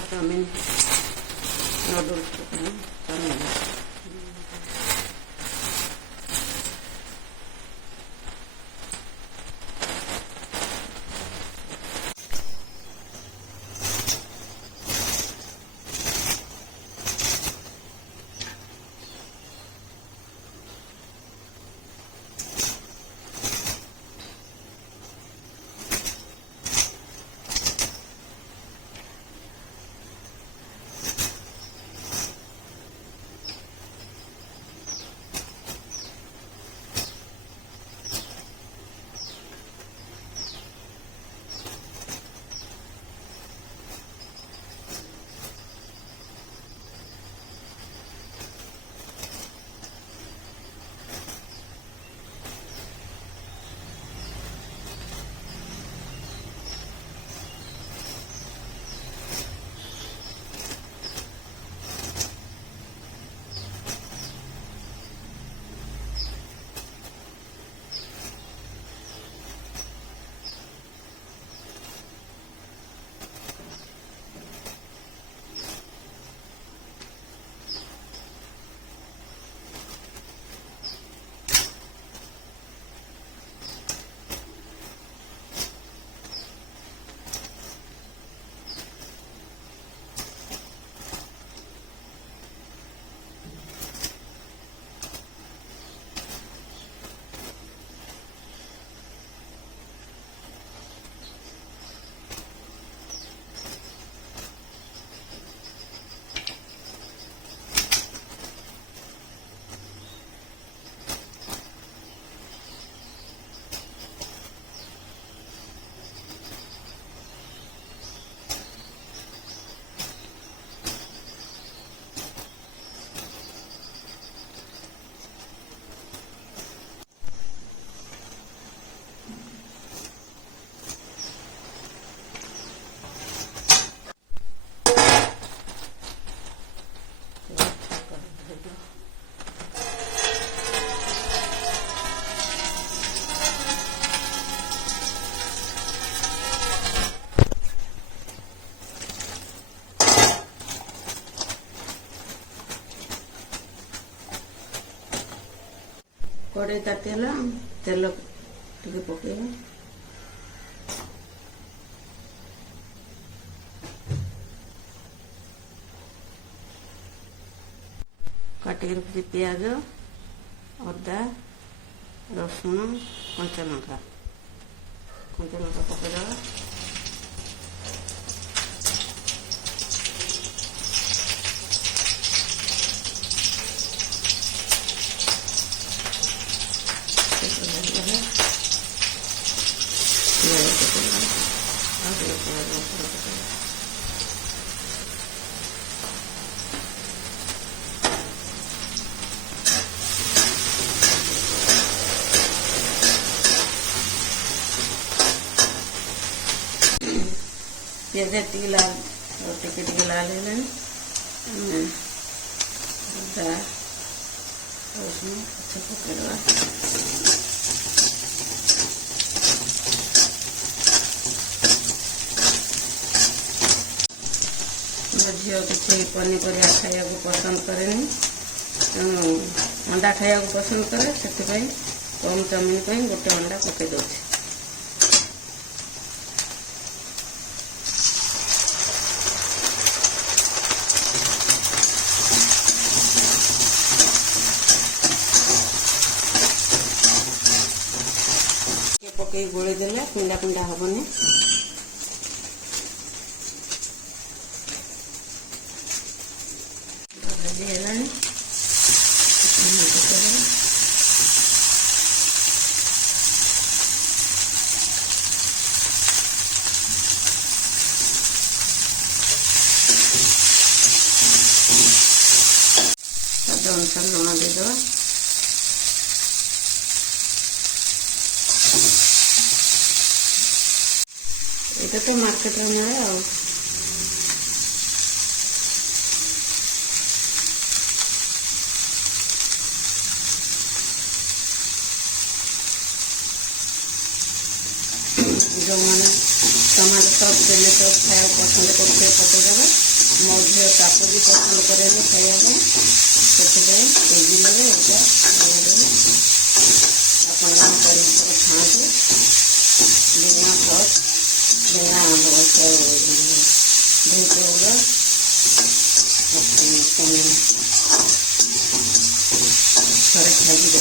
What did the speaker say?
का chowmein noodles chowmein. कड़े तातिला तेल टिके पकेबा काटिक रखी प्याज अदा रसुण कंचा लंका पकेदबा प्याज टिके लाल टिके लाल है अदा रसुण अच्छा पकेदबा झील किसी पनीपरिया खाया पसंद करे तेणु अंडा खाया पसंद करे से कम चाउमिन गोटे अंडा पकई दे पकई गोली देले पिंडा पिंडा हेनी अनुसार लुण देदेवा ये तो मार्केट में मिले आ जो मैंने टमाटो सॉस चिली सॉस खाया पसंद करते पकईदेवे ମୋ ଝିଅ ତାକୁ ବି ପସନ୍ଦ କରେନି ଖାଇବାକୁ, ସେଥିପାଇଁ ଏ ଦିନରେ ଏଇଟା ବନେଇଦେବି। ଆପଣମାନେ କରିକି ଖାଆନ୍ତୁ ବିନା ସସ୍, ବିନା ଭେଜିଟେବୁଲ। ଥରେ ଖାଇକି